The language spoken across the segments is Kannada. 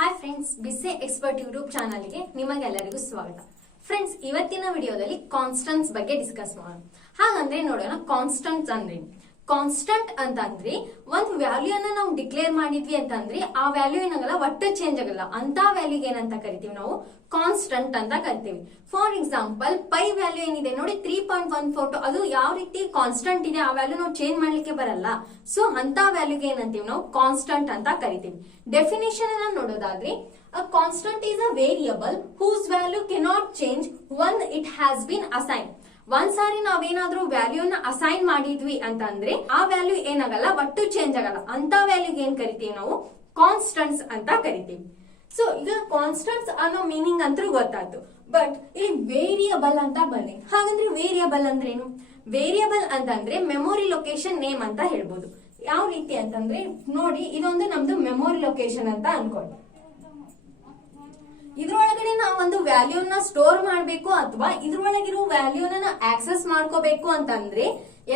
ಹಾಯ್ ಫ್ರೆಂಡ್ಸ್, ಬಿಸ್ಸೆ ಎಕ್ಸ್ಪರ್ಟ್ ಯೂಟ್ಯೂಬ್ ಚಾನಲ್ಗೆ ನಿಮಗೆಲ್ಲರಿಗೂ ಸ್ವಾಗತ. ಫ್ರೆಂಡ್ಸ್, ಇವತ್ತಿನ ವಿಡಿಯೋದಲ್ಲಿ ಕಾನ್ಸ್ಟೆಂಟ್ಸ್ ಬಗ್ಗೆ ಡಿಸ್ಕಸ್ ಮಾಡೋಣ. ಹಾಗಂದ್ರೆ ನೋಡೋಣ, ಕಾನ್ಸ್ಟೆಂಟ್ಸ್ ಅಂದ್ರೆ ಕಾನ್ಸ್ಟೆಂಟ್ ಅಂತಂದ್ರೆ ಒಂದು ವ್ಯಾಲ್ಯೂನ ನಾವು ಡಿಕ್ಲೇರ್ ಮಾಡಿದ್ವಿ ಅಂತಂದ್ರೆ ಆ ವ್ಯಾಲ್ಯೂ ಏನಾಗಲ್ಲ, ಒಟ್ಟು ಚೇಂಜ್ ಆಗಲ್ಲ. ಅಂತ ವ್ಯಾಲ್ಯೂಗೆ ಏನಂತ ಕರಿತೀವಿ ನಾವು? ಕಾನ್ಸ್ಟೆಂಟ್ ಅಂತ ಕರಿತೀವಿ. ಫಾರ್ ಎಕ್ಸಾಂಪಲ್, ಪೈ ವ್ಯಾಲ್ಯೂ ಏನಿದೆ ನೋಡಿ 3.142, ಅದು ಯಾವ ರೀತಿ ಕಾನ್ಸ್ಟೆಂಟ್ ಇದೆ, ಆ ವ್ಯಾಲ್ಯೂ ನಾವು ಚೇಂಜ್ ಮಾಡ್ಲಿಕ್ಕೆ ಬರಲ್ಲ. ಸೊ ಅಂತ ವ್ಯಾಲ್ಯೂಗೆ ಏನಂತೀವಿ ನಾವು? ಕಾನ್ಸ್ಟೆಂಟ್ ಅಂತ ಕರಿತೀವಿ. ಡೆಫಿನೇಷನ್ ಅನ್ನ ನೋಡೋದಾದ್ರೆ, a constant is a variable whose value cannot change when it has been assigned. ಒಂದ್ಸಾರಿ ನಾವೇನಾದ್ರೂ ವ್ಯಾಲ್ಯೂನ ಅಸೈನ್ ಮಾಡಿದ್ವಿ ಅಂತಂದ್ರೆ ಆ ವ್ಯಾಲ್ಯೂ ಏನಾಗಲ್ಲ, ಒಟ್ಟು ಚೇಂಜ್ ಆಗಲ್ಲ. ಅಂತ ವ್ಯಾಲ್ಯೂಗೆ ಏನ್ ಕರಿತೀವಿ ನಾವು? ಕಾನ್ಸ್ಟೆಂಟ್ಸ್ ಅಂತ ಕರಿತೀವಿ. ಸೊ ಈಗ ಕಾನ್ಸ್ಟೆಂಟ್ಸ್ ಅನ್ನೋ ಮೀನಿಂಗ್ ಅಂತೂ ಗೊತ್ತಾಯ್ತು. ಬಟ್ ಇಲ್ಲಿ ವೇರಿಯಬಲ್ ಅಂತ ಬಂದಿ. ಹಾಗಂದ್ರೆ ವೇರಿಯಬಲ್ ಅಂದ್ರೆ ಏನು? ವೇರಿಯಬಲ್ ಅಂತಂದ್ರೆ ಮೆಮೊರಿ ಲೊಕೇಶನ್ ನೇಮ್ ಅಂತ ಹೇಳ್ಬೋದು. ಯಾವ ರೀತಿ ಅಂತಂದ್ರೆ ನೋಡಿ, ಇದೊಂದು ನಮ್ದು ಮೆಮೊರಿ ಲೊಕೇಶನ್ ಅಂತ ಅನ್ಕೊಳ್ಳಿ. ಇದ್ರೊಳಗಡೆ ನಾವು ಒಂದು ವ್ಯಾಲ್ಯೂನ ಸ್ಟೋರ್ ಮಾಡ್ಬೇಕು ಅಥವಾ ಇದ್ರೊಳಗಿರೋ ವ್ಯಾಲ್ಯೂನ ಆಕ್ಸೆಸ್ ಮಾಡ್ಕೋಬೇಕು ಅಂತಂದ್ರೆ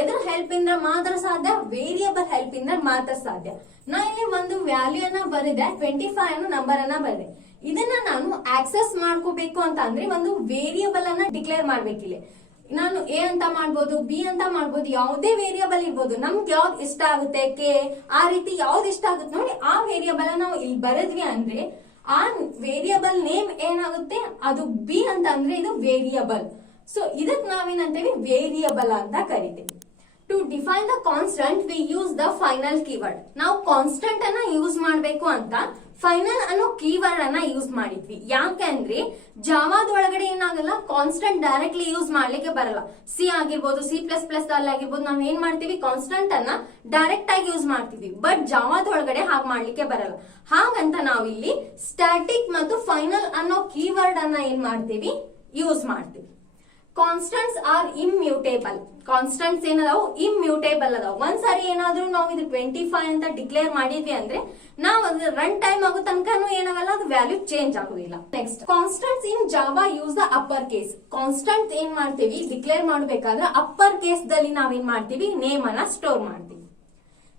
ಎದ್ರ ಹೆಲ್ಪ್ ಇಂದ ಮಾತ್ರ ಸಾಧ್ಯ? ವೇರಿಯಬಲ್ ಹೆಲ್ಪ್ ಇಂದ ಮಾತ್ರ ಸಾಧ್ಯ. ನಾ ಇಲ್ಲಿ ಒಂದು ವ್ಯಾಲ್ಯೂನ ಬರೆದೆ, 25 ಅನ್ನೋ ನಂಬರ್ ಅನ್ನ ಬರೆದೆ. ಇದನ್ನ ನಾನು ಆಕ್ಸೆಸ್ ಮಾಡ್ಕೋಬೇಕು ಅಂತ ಅಂದ್ರೆ ಒಂದು ವೇರಿಯಬಲ್ ಅನ್ನ ಡಿಕ್ಲೇರ್ ಮಾಡ್ಬೇಕಿಲ್ಲ. ನಾನು ಎ ಅಂತ ಮಾಡ್ಬೋದು, ಬಿ ಅಂತ ಮಾಡ್ಬೋದು, ಯಾವುದೇ ವೇರಿಯಬಲ್ ಇರ್ಬೋದು. ನಮ್ಗೆ ಯಾವ್ದು ಇಷ್ಟ ಆಗುತ್ತೆ, ಕೆ, ಆ ರೀತಿ ಯಾವ್ದು ಇಷ್ಟ ಆಗುತ್ತೆ ನೋಡಿ, ಆ ವೇರಿಯಬಲ್ ನಾವು ಇಲ್ಲಿ ಬರೆದ್ವಿ ಅಂದ್ರೆ ಆ ವೇರಿಯಬಲ್ ನೇಮ್ ಏನಾಗುತ್ತೆ, ಅದು ಬಿ ಅಂತ ಅಂದ್ರೆ ಇದು ವೇರಿಯಬಲ್. ಸೊ ಇದಕ್ ನಾವೇನಂತೇವಿ? ವೇರಿಯಬಲ್ ಅಂತ ಕರಿತೀವಿ. To define the constant we use the final keyword. ನಾವು ಕಾನ್ಸ್ಟೆಂಟ್ ಅನ್ನ ಯೂಸ್ ಮಾಡ್ಬೇಕು ಅಂತ ಫೈನಲ್ ಅನ್ನೋ ಕೀವರ್ಡ್ ಅನ್ನ ಯೂಸ್ ಮಾಡಿದ್ವಿ. ಯಾಕೆಂದ್ರೆ ಜಾವಾದೊಳಗಡೆ ಏನಾಗಲ್ಲ, ಕಾನ್ಸ್ಟೆಂಟ್ ಡೈರೆಕ್ಟ್ಲಿ ಯೂಸ್ ಮಾಡ್ಲಿಕ್ಕೆ ಬರಲ್ಲ. ಸಿ ಆಗಿರ್ಬೋದು, C++ ಅಲ್ಲಿ ಆಗಿರ್ಬೋದು, ನಾವ್ ಏನ್ ಮಾಡ್ತೀವಿ? ಕಾನ್ಸ್ಟೆಂಟ್ ಅನ್ನ ಡೈರೆಕ್ಟ್ ಆಗಿ ಯೂಸ್ ಮಾಡ್ತೀವಿ. ಬಟ್ ಜಾವಾದೊಳಗಡೆ ಹಾಗೆ ಮಾಡ್ಲಿಕ್ಕೆ ಬರಲ್ಲ. ಹಾಗಂತ ನಾವಿಲ್ಲಿ ಸ್ಟ್ಯಾಟಿಕ್ ಮತ್ತು ಫೈನಲ್ ಅನ್ನೋ ಕೀವರ್ಡ್ ಅನ್ನ ಏನ್ ಮಾಡ್ತೀವಿ? ಯೂಸ್ ಮಾಡ್ತೀವಿ. Constants are immutable. ಕಾನ್ಸ್ಟೆಂಟ್ಸ್ ಏನದಾವು? ಇಮ್ಮ್ಯೂಟೇಬಲ್ ಅದಾವ. ಒಂದ್ಸಾರಿ ಏನಾದ್ರೂ ನಾವು ಇದು 25 ಅಂತ ಡಿಕ್ಲೇರ್ ಮಾಡಿದ್ವಿ ಅಂದ್ರೆ ನಾವು ಅದು ರನ್ ಟೈಮ್ ಆಗೋ ತನಕನೂ ಏನಾಗಲ್ಲ, ಅದು ವ್ಯಾಲ್ಯೂ ಚೇಂಜ್ ಆಗುದಿಲ್ಲ. Next, constants in Java use the upper case. Constant ಏನ್ ಮಾಡ್ತೀವಿ? ಡಿಕ್ಲೇರ್ ಮಾಡಬೇಕಾದ್ರೆ ಅಪ್ಪರ್ ಕೇಸ್ ದಲ್ಲಿ ನಾವೇನ್ ಮಾಡ್ತೀವಿ? ನೇಮ್ ಅನ್ನ ಸ್ಟೋರ್ ಮಾಡ್ತೀವಿ.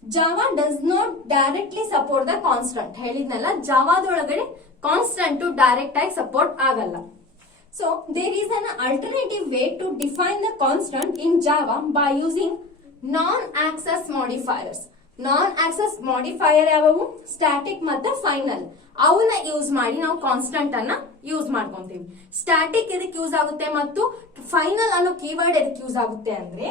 Java does not directly support the constant. ಹೇಳಿದ್ನಲ್ಲ, ಜಾವಾದೊಳಗಡೆ ಕಾನ್ಸ್ಟೆಂಟ್ ಡೈರೆಕ್ಟ್ ಆಗಿ ಸಪೋರ್ಟ್ ಆಗಲ್ಲ. So there is an alternative way to define the constant in Java by using non-access modifiers. Non-access modifier ಯಾವವು? ಸ್ಟ್ಯಾಟಿಕ್ ಮತ್ತೆ ಫೈನಲ್. ಅವನ್ನ ಯೂಸ್ ಮಾಡಿ ನಾವು ಕಾನ್ಸ್ಟೆಂಟ್ ಅನ್ನ ಯೂಸ್ ಮಾಡ್ಕೊಂತೀವಿ. ಸ್ಟ್ಯಾಟಿಕ್ ಎದಕ್ಕೆ ಯೂಸ್ ಆಗುತ್ತೆ ಮತ್ತು ಫೈನಲ್ ಅನ್ನೋ ಕೀವರ್ಡ್ ಎದಕ್ಕೆ ಯೂಸ್ ಆಗುತ್ತೆ ಅಂದ್ರೆ,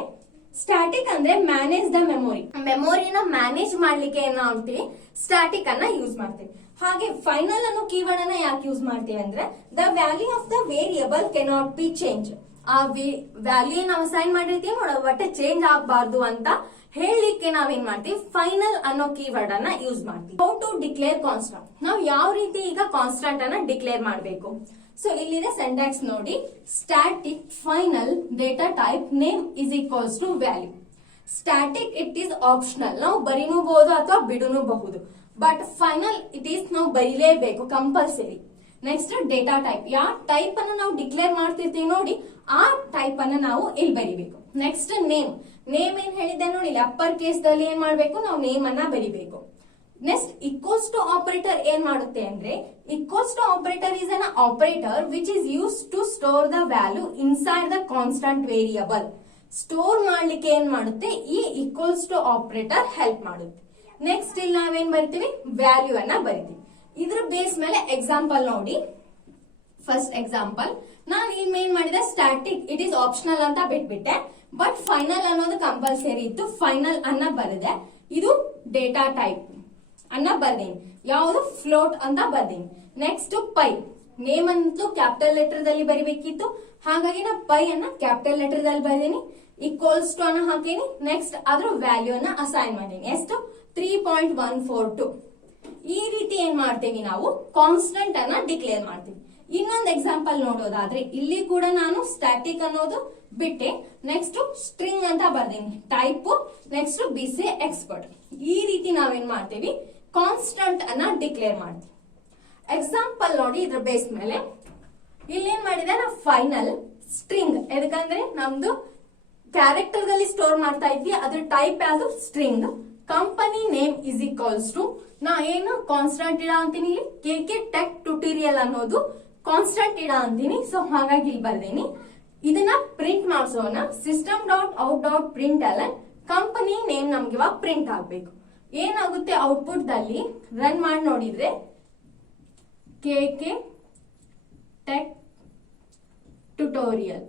ಸ್ಟ್ಯಾಟಿಕ್ ಅಂದ್ರೆ ಮ್ಯಾನೇಜ್ ದ ಮೆಮೊರಿ. ಮೆಮೊರಿನ ಮ್ಯಾನೇಜ್ ಮಾಡ್ಲಿಕ್ಕೆ ಏನ್ ಮಾಡ್ತೀವಿ? ಸ್ಟ್ಯಾಟಿಕ್ ಅನ್ನ ಯೂಸ್ ಮಾಡ್ತೀವಿ. ಹಾಗೆ ಫೈನಲ್ ಅನ್ನೋ ಕೀವರ್ಡ್ ಅನ್ನ ಯಾಕೆ ಯೂಸ್ ಮಾಡ್ತೀವಿ ಅಂದ್ರೆ, the value of the variable cannot be change. ಆ ವ್ಯಾಲ್ಯೂ ನಾವು ಅಸೈನ್ ಮಾಡಿರ್ತೀವಿ ನೋಡ, ಒಟ್ಟೆ ಚೇಂಜ್ ಆಗಬಾರ್ದು ಅಂತ ಹೇಳಲಿಕ್ಕೆ ನಾವೇನ್ ಮಾಡ್ತೀವಿ? ಫೈನಲ್ ಅನ್ನೋ ಕೀವರ್ಡ್ ಅನ್ನ ಯೂಸ್ ಮಾಡ್ತೀವಿ. How to declare constant. ನಾವು ಯಾವ ರೀತಿ ಈಗ ಕಾನ್ಸ್ಟೆಂಟ್ ಅನ್ನ ಡಿಕ್ಲೇರ್ ಮಾಡಬೇಕು? ಸೊ ಇಲ್ಲಿದೆ ಸೆಂಟ್ಯಾಕ್ಸ್ ನೋಡಿ. Static final data type name is equals to value. Static it is optional. ನಾವು ಬರೀನೂಬಹುದು ಅಥವಾ ಬಿಡನೂಬಹುದು. ಬಟ್ ಫೈನಲ್ ಇಟ್ ಈಸ್ ನಾವು ಬರೀಲೇಬೇಕು, ಕಂಪಲ್ಸರಿ. Next, data type. ಯಾವ ಟೈಪ್ ಅನ್ನ ನಾವು ಡಿಕ್ಲೇರ್ ಮಾಡ್ತಿರ್ತೀವಿ ನೋಡಿ, ಆ ಟೈಪ್ ಅನ್ನ ನಾವು ಇಲ್ಲಿ ಬರಿಬೇಕು. Next, name. ನೇಮ್ ಏನ್ ಹೇಳಿದ್ದೆ ನೋಡಿ, ಇಲ್ಲಿ ಅಪ್ಪರ್ ಕೇಸ್ ದಲ್ಲಿ ಏನ್ ಮಾಡ್ಬೇಕು? ನಾವು ನೇಮ್ ಅನ್ನ ಬರಿಬೇಕು. ನೆಕ್ಸ್ಟ್, ಈಕ್ವಲ್ಸ್ ಟು ಆಪರೇಟರ್ ಏನ್ ಮಾಡುತ್ತೆ ಅಂದ್ರೆ, equals to operator is an operator which is use to store the value inside the constant variable. Store ಮಾಡ್ಲಿಕ್ಕೆ ಏನ್ ಮಾಡುತ್ತೆ? ಈ ಈಕ್ವಲ್ಸ್ ಟು ಆಪರೇಟರ್ ಹೆಲ್ಪ್ ಮಾಡುತ್ತೆ. ನೆಕ್ಸ್ಟ್, ಇಲ್ಲಿ ನಾವೇನ್ ಬರ್ತೀವಿ? ವ್ಯಾಲ್ಯೂ ಅನ್ನ ಬರಿತೀವಿ. ಇದ್ರ ಬೇಸ್ ಮೇಲೆ ಎಕ್ಸಾಂಪಲ್ ನೋಡಿ. ಫಸ್ಟ್ ಎಕ್ಸಾಂಪಲ್, ನಾನು ಇಲ್ಲಿ ಏನ್ ಮಾಡಿದೆ? ಸ್ಟ್ಯಾಟಿಕ್ ಇಟ್ ಈಸ್ ಆಪ್ಷನಲ್ ಅಂತ ಬಿಟ್ಬಿಟ್ಟೆ, ಬಟ್ ಫೈನಲ್ ಅನ್ನೋದು ಕಂಪಲ್ಸರಿ ಇತ್ತು. ಫೈನಲ್ ಅನ್ನ ಬರೆದೆ. ಇದು ಡೇಟಾ ಟೈಪ್ ಅನ್ನ ಬರ್ದೀನಿ. ಯಾವುದು? ಫ್ಲೋಟ್ ಅಂತ ಬರ್ದೀನಿ. Next, pi. ನೇಮ್ ಅಂತೂ ಕ್ಯಾಪಿಟಲ್ ಲೆಟರ್ ದಲ್ಲಿ ಬರಿಬೇಕಿತ್ತು, ಹಾಗಾಗಿ ನಾ ಪೈ ಅನ್ನ ಕ್ಯಾಪಿಟಲ್ ಲೆಟರ್ ದಲ್ಲಿ ಬರ್ದೀನಿ. ಈಕ್ವಲ್ಸ್ ಟು ಅನ್ನ ಹಾಕೀನಿ. ನೆಕ್ಸ್ಟ್, ಅದ್ರ ವ್ಯಾಲ್ಯೂ ಅನ್ನ ಅಸೈನ್ ಮಾಡೀನಿ. ಎಷ್ಟು? 3.142. ಈ ರೀತಿ ಏನ್ ಮಾಡ್ತೀವಿ? ನಾವು ಕಾನ್ಸ್ಟೆಂಟ್ ಅನ್ನ ಡಿಕ್ಲೇರ್ ಮಾಡ್ತೀವಿ. ಇನ್ನೊಂದು ಎಕ್ಸಾಂಪಲ್ ನೋಡೋದಾದ್ರೆ, ಇಲ್ಲಿ ಕೂಡ ನಾನು ಸ್ಟ್ಯಾಟಿಕ್ ಅನ್ನೋದು ಬಿಟ್ಟೆ. ನೆಕ್ಸ್ಟ್, ಸ್ಟ್ರಿಂಗ್ ಅಂತ ಬರ್ದೀನಿ. ಟೈಪ್. ನೆಕ್ಸ್ಟ್, ಬಿಸೆ ಎಕ್ಸ್ಪರ್ಟ್. ಈ ರೀತಿ ನಾವೇನ್ ಮಾಡ್ತೀವಿ? ಕಾನ್ಸ್ಟೆಂಟ್ ಅನ್ನ ಡಿಕ್ಲೇರ್ ಮಾಡ್ತೀವಿ. ಎಕ್ಸಾಂಪಲ್ ನೋಡಿ, ಇದ್ರ ಬೇಸ್ ಮೇಲೆ ಇಲ್ಲೇನ್ ಮಾಡಿದೆ? ನಾ ಫೈನಲ್ ಸ್ಟ್ರಿಂಗ್. ಯಾಕಂದ್ರೆ ನಮ್ದು ಕ್ಯಾರೆಕ್ಟರ್ ದಲ್ಲಿ ಸ್ಟೋರ್ ಮಾಡ್ತಾ ಇದ್ವಿ, ಅದ್ರ ಟೈಪ್ ಯಾವುದು? String. Company name is equals to ನಾ ಏನು ಕಾನ್ಸ್ಟೆಂಟ್ ಇಡ ಅಂತೀನಿ ಇಲ್ಲಿ KK ಟೆಕ್ ಟ್ಯುಟೋರಿಯಲ್ ಅನ್ನೋದು ಕಾನ್ಸ್ಟೆಂಟ್ ಇಡ ಅಂತೀನಿ. ಸೊ ಹಾಗಾಗಿ ಇಲ್ಲಿ ಬರ್ದೇನಿ. ಇದನ್ನ ಪ್ರಿಂಟ್ ಮಾಡಿಸೋಣ. System dot out dot print ಅಲ್ಲ ಕಂಪನಿ ನೇಮ್ ನಮ್ಗೆ ಇವಾಗ ಪ್ರಿಂಟ್ ಆಗ್ಬೇಕು. ಏನಾಗುತ್ತೆ ಔಟ್ಪುಟ್ ದಲ್ಲಿ ರನ್ ಮಾಡಿ ನೋಡಿದ್ರೆ KK ಟೆಕ್ ಟ್ಯುಟೋರಿಯಲ್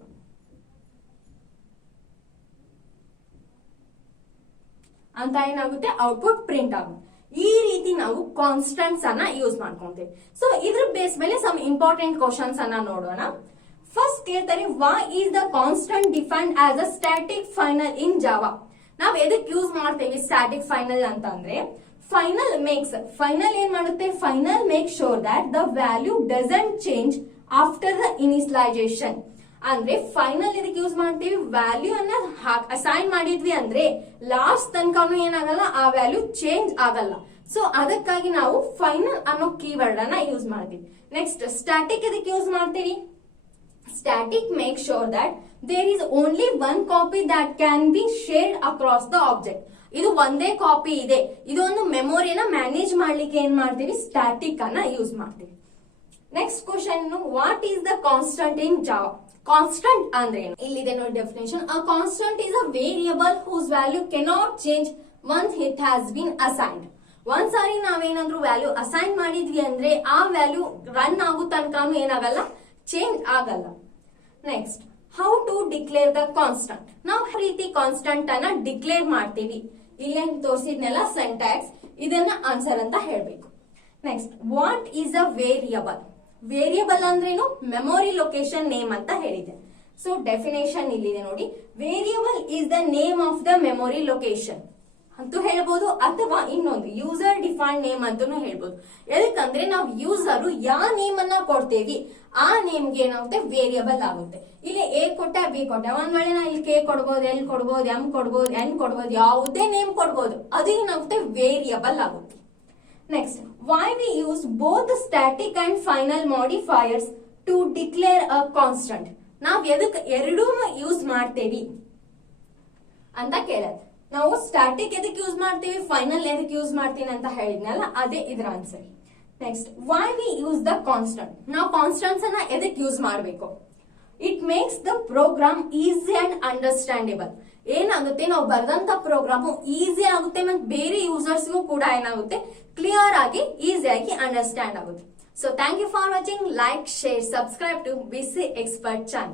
ಅಂತ ಏನಾಗುತ್ತೆ ಔಟ್ಪುಟ್ ಪ್ರಿಂಟ್ ಆಗುತ್ತೆ. ಈ ರೀತಿ ನಾವು ಕಾನ್ಸ್ಟೆಂಟ್ಸ್ ಅನ್ನ ಯೂಸ್ ಮಾಡ್ಕೊಂತೀವಿ. ಸೊ ಇದ್ರ ಬೇಸ್ ಮೇಲೆ ಸಮ್ ಇಂಪಾರ್ಟೆಂಟ್ ಕ್ವಶನ್ಸ್ ಅನ್ನ ನೋಡೋಣ. ಫಸ್ಟ್ ಕೇಳ್ತಾರೆ why is the constant defined as a static final in Java. ನಾವ್ ಎದಕ್ ಯೂಸ್ ಮಾಡ್ತೇವೆ ಸ್ಟ್ಯಾಟಿಕ್ ಫೈನಲ್ ಅಂತಂದ್ರೆ ಫೈನಲ್ ಏನ್ ಮಾಡುತ್ತೆ final make sure that the value doesn't change after the initialisation. ಅಂದ್ರೆ ಫೈನಲ್ ಇದಕ್ಕೆ ಯೂಸ್ ಮಾಡ್ತೀವಿ ವ್ಯಾಲ್ಯೂ ಅನ್ನ ಅಸೈನ್ ಮಾಡಿದ್ವಿ ಅಂದ್ರೆ ಲಾಸ್ಟ್ ತನಕನೂ ಏನಾಗಲ್ಲ ಆ ವ್ಯಾಲ್ಯೂ ಚೇಂಜ್ ಆಗಲ್ಲ. ಸೊ ಅದಕ್ಕಾಗಿ ನಾವು ಫೈನಲ್ ಅನ್ನೋ ಕೀವರ್ಡ್ ಅನ್ನ ಯೂಸ್ ಮಾಡ್ತೀವಿ. ನೆಕ್ಸ್ಟ್ ಸ್ಟ್ಯಾಟಿಕ್ ಇದಕ್ಕೆ ಯೂಸ್ ಮಾಡ್ತೀವಿ. Static make sure that there is only one copy that can be shared across the object. ಇದು ಒಂದೇ ಕಾಪಿ ಇದೆ, ಇದೊಂದು ಮೆಮೊರಿನ ಮ್ಯಾನೇಜ್ ಮಾಡ್ಲಿಕ್ಕೆ ಏನ್ ಮಾಡ್ತೀವಿ ಸ್ಟ್ಯಾಟಿಕ್ ಅನ್ನ ಯೂಸ್ ಮಾಡ್ತೀವಿ. Next question what is the constant in Java. Constant ಅಂದ್ರೆ ಏನು ಇಲ್ಲಿದೆ ನೋಡಿ definition. A constant is a variable whose value cannot change once it has been assigned. ಒಂದ್ಸಾರಿ ನಾವೇನಾದ್ರೂ ವ್ಯಾಲ್ಯೂ ಅಸೈನ್ ಮಾಡಿದ್ವಿ ಅಂದ್ರೆ ಆ ವ್ಯಾಲ್ಯೂ ರನ್ ಆಗೋ ತನಕನೂ ಏನಾಗಲ್ಲ ಚೇಂಜ್ ಆಗಲ್ಲ. Next how to declare the constant. ನಾವು ರೀತಿ ಕಾನ್ಸ್ಟೆಂಟ್ ಅನ್ನ ಡಿಕ್ಲೇರ್ ಮಾಡ್ತೀವಿ. ಇಲ್ಲೇ ತೋರಿಸಿದ್ನೆಲ್ಲ ಸೆಂಟ್ಯಾಕ್ಸ್ ಇದನ್ನ ಆನ್ಸರ್ ಅಂತ ಹೇಳ್ಬೇಕು. Next what is a variable. Variable ಅಂದ್ರೇನು ಮೆಮೊರಿ ಲೊಕೇಶನ್ ನೇಮ್ ಅಂತ ಹೇಳಿದೆ. ಸೊ ಡೆಫಿನೇಷನ್ ಇಲ್ಲಿದೆ ನೋಡಿ. Variable is the name of the memory location ಅಂತೂ ಹೇಳ್ಬೋದು, ಅಥವಾ ಇನ್ನೊಂದು ಯೂಸರ್ ಡಿಫೈನ್ಡ್ ನೇಮ್ ಅಂತಾನು ಹೇಳ್ಬೋದು. ಎದಕ್ಕಂದ್ರೆ ನಾವು ಯೂಸರ್ ಯಾವ ನೇಮ್ ಅನ್ನ ಕೊಡ್ತೇವಿ ಆ ನೇಮ್ಗೆ ಏನಾಗುತ್ತೆ ವೇರಿಯಬಲ್ ಆಗುತ್ತೆ. ಇಲ್ಲಿ ಎ ಕೊಟ್ಟ ಬಿ ಕೊಟ್ಟ ಒಂದ್ ವೇಳೆ ನಾ ಇಲ್ಲಿ ಕೆ ಕೊಡ್ಬೋದು, ಎಲ್ ಕೊಡ್ಬೋದು, ಎಂ ಕೊಡ್ಬೋದು, ಎನ್ ಕೊಡ್ಬೋದು, ಯಾವುದೇ ನೇಮ್ ಕೊಡ್ಬೋದು, ಅದು ಏನಾಗುತ್ತೆ ವೇರಿಯಬಲ್ ಆಗುತ್ತೆ. Next why we use both static and final modifiers to declare a constant. ನಾವ್ ಎದಕ್ ಎರಡೂ ಯೂಸ್ ಮಾಡ್ತೇವಿ ಅಂತ ಕೇಳತ್ತೆ. ನಾವು ಸ್ಟ್ಯಾಟಿಕ್ ಎದಕ್ ಯೂಸ್ ಮಾಡ್ತೀವಿ ಫೈನಲ್ ಎದಕ್ ಯೂಸ್ ಮಾಡ್ತೀನಿ ಅಂತ ಹೇಳಿದ್ನಲ್ಲ ಅದೇ ಇದ್ರ answer. Next why we use the constant. ನಾವು ಕಾನ್ಸ್ಟೆಂಟ್ಸ್ ಅನ್ನ ಎದಕ್ ಯೂಸ್ ಮಾಡಬೇಕು. It makes the program easy and understandable. ಏನಾಗುತ್ತೆ ನಾವು ಬರೆದಂತ ಪ್ರೋಗ್ರಾಮ್ ಈಸಿ ಆಗುತ್ತೆ ಮತ್ತೆ ಬೇರೆ ಯೂಸರ್ಸ್ಗೂ ಕೂಡ ಏನಾಗುತ್ತೆ ಕ್ಲಿಯರ್ ಆಗಿ ಈಸಿಯಾಗಿ ಅಂಡರ್ಸ್ಟ್ಯಾಂಡ್ ಆಗುತ್ತೆ. So thank you for watching. Like, share, subscribe to BC Expert channel.